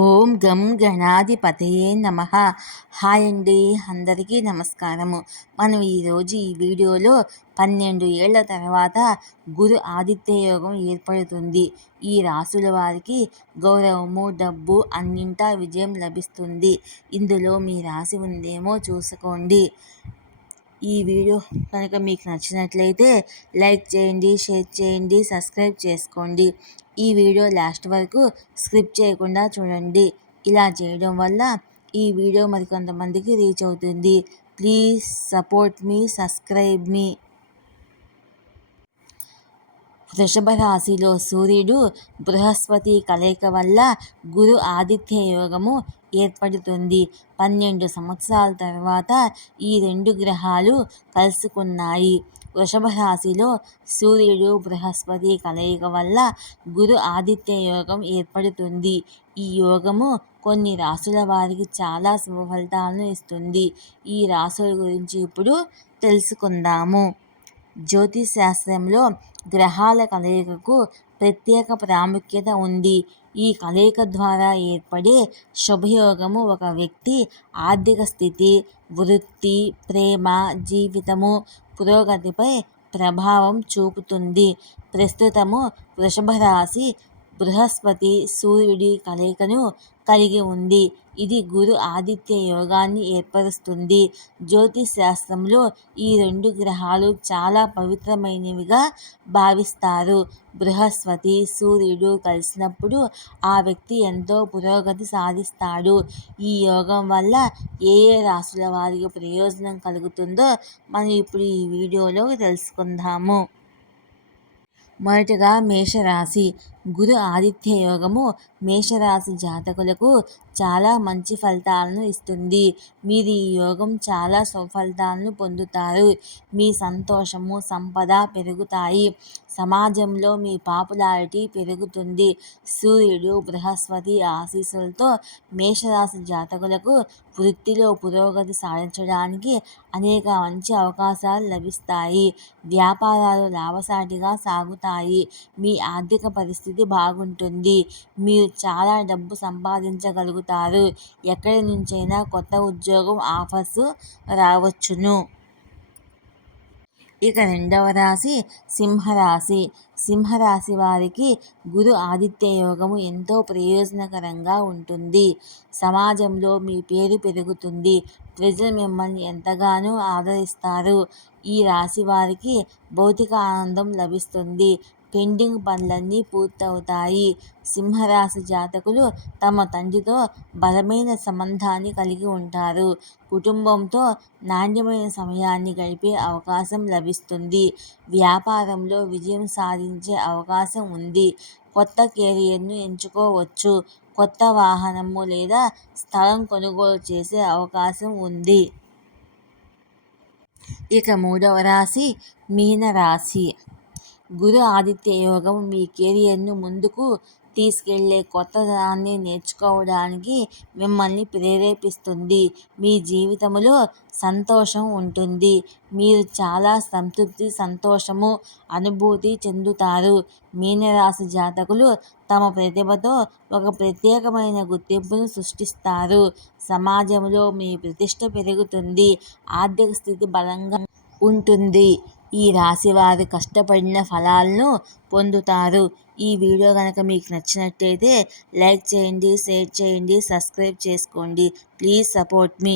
ఓం గం గణాధిపతయే నమః. హాయ్ అండి, అందరికీ నమస్కారము. మనం ఈరోజు ఈ వీడియోలో 12 ఏళ్ల తర్వాత గురు ఆదిత్య యోగం ఏర్పడుతుంది. ఈ రాసుల వారికి గౌరవము, డబ్బు అన్నింటా విజయం లభిస్తుంది. ఇందులో మీ రాశి ఉందేమో చూసుకోండి. ఈ వీడియో కనుక మీకు నచ్చినట్లయితే లైక్ చేయండి, షేర్ చేయండి, సబ్స్క్రైబ్ చేసుకోండి. ఈ వీడియో లాస్ట్ వరకు స్కిప్ చేయకుండా చూడండి. ఇలా చేయడం వల్ల ఈ వీడియో మరికొంతమందికి రీచ్ అవుతుంది. ప్లీజ్ సపోర్ట్ మీ, సబ్స్క్రైబ్ మీ. వృషభ రాశిలో సూర్యుడు బృహస్పతి కలయిక వల్ల గురు ఆదిత్య యోగము ఏర్పడుతుంది. 12 సంవత్సరాల తర్వాత ఈ రెండు గ్రహాలు కలుసుకున్నాయి. వృషభ రాశిలో సూర్యుడు బృహస్పతి కలయిక వల్ల గురు ఆదిత్య యోగం ఏర్పడుతుంది. ఈ యోగము కొన్ని రాసుల వారికి చాలా శుభ ఫలితాలను ఇస్తుంది. ఈ రాసుల గురించి ఇప్పుడు తెలుసుకుందాము. జ్యోతిష్ శాస్త్రంలో గ్రహాల కలయికకు ప్రత్యేక ప్రాముఖ్యత ఉంది. ఈ కలయిక ద్వారా ఏర్పడే శుభయోగము ఒక వ్యక్తి ఆర్థిక స్థితి, వృత్తి, ప్రేమ, జీవితము, పురోగతిపై ప్రభావం చూపుతుంది. ప్రస్తుతము వృషభ రాశి బృహస్పతి సూర్యుడి కలయికను కలిగి ఉంది. ఇది గురు ఆదిత్య యోగాన్ని ఏర్పరుస్తుంది. జ్యోతిష్ శాస్త్రంలో ఈ రెండు గ్రహాలు చాలా పవిత్రమైనవిగా భావిస్తారు. బృహస్పతి సూర్యుడు కలిసినప్పుడు ఆ వ్యక్తి ఎంతో పురోగతి సాధిస్తాడు. ఈ యోగం వల్ల ఏ ఏ రాశుల వారికి ప్రయోజనం కలుగుతుందో మనం ఇప్పుడు ఈ వీడియోలో తెలుసుకుందాము. మొదటగా మేషరాశి. గురు ఆదిత్య యోగము మేషరాశి జాతకులకు చాలా మంచి ఫలితాలను ఇస్తుంది. మీరు ఈ యోగం చాలా సుఫలితాలను పొందుతారు. మీ సంతోషము, సంపద పెరుగుతాయి. సమాజంలో మీ పాపులారిటీ పెరుగుతుంది. సూర్యుడు బృహస్పతి ఆశీస్సులతో మేషరాశి జాతకులకు వృత్తిలో పురోగతి సాధించడానికి అనేక మంచి అవకాశాలు లభిస్తాయి. వ్యాపారాలు లాభసాటిగా సాగుతాయి. మీ ఆర్థిక పరిస్థితి బాగుంటుంది. మీరు చాలా డబ్బు సంపాదించగలుగుతారు. ఎక్కడి నుంచైనా కొత్త ఉద్యోగం ఆఫర్స్ రావచ్చును. ఇక రెండవ రాశి సింహరాశి. సింహరాశి వారికి గురు ఆదిత్య యోగము ఎంతో ప్రయోజనకరంగా ఉంటుంది. సమాజంలో మీ పేరు పెరుగుతుంది. ప్రజలు మిమ్మల్ని ఎంతగానో ఆదరిస్తారు. ఈ రాశి వారికి భౌతిక ఆనందం లభిస్తుంది. పెండింగ్ పనులన్నీ పూర్తవుతాయి. సింహరాశి జాతకులు తమ తండ్రితో బలమైన సంబంధాన్ని కలిగి ఉంటారు. కుటుంబంతో నాణ్యమైన సమయాన్ని గడిపే అవకాశం లభిస్తుంది. వ్యాపారంలో విజయం సాధించే అవకాశం ఉంది. కొత్త కెరీర్ను ఎంచుకోవచ్చు. కొత్త వాహనము లేదా స్థలం కొనుగోలు చేసే అవకాశం ఉంది. ఇక మూడవ రాశి మీనరాశి. గురు ఆదిత్య యోగం మీ కెరియర్ను ముందుకు తీసుకెళ్లే కొత్తదాన్ని నేర్చుకోవడానికి మిమ్మల్ని ప్రేరేపిస్తుంది. మీ జీవితంలో సంతోషం ఉంటుంది. మీరు చాలా సంతృప్తి, సంతోషము అనుభూతి చెందుతారు. మీనరాశి జాతకులు తమ ప్రతిభతో ఒక ప్రత్యేకమైన గుర్తింపును సృష్టిస్తారు. సమాజంలో మీ ప్రతిష్ట పెరుగుతుంది. ఆర్థిక స్థితి బలంగా ఉంటుంది. ఈ రాశి వారు కష్టపడిన ఫలాలను పొందుతారు. ఈ వీడియో కనుక మీకు నచ్చినట్టయితే లైక్ చేయండి, షేర్ చేయండి, సబ్స్క్రైబ్ చేసుకోండి. Please support me.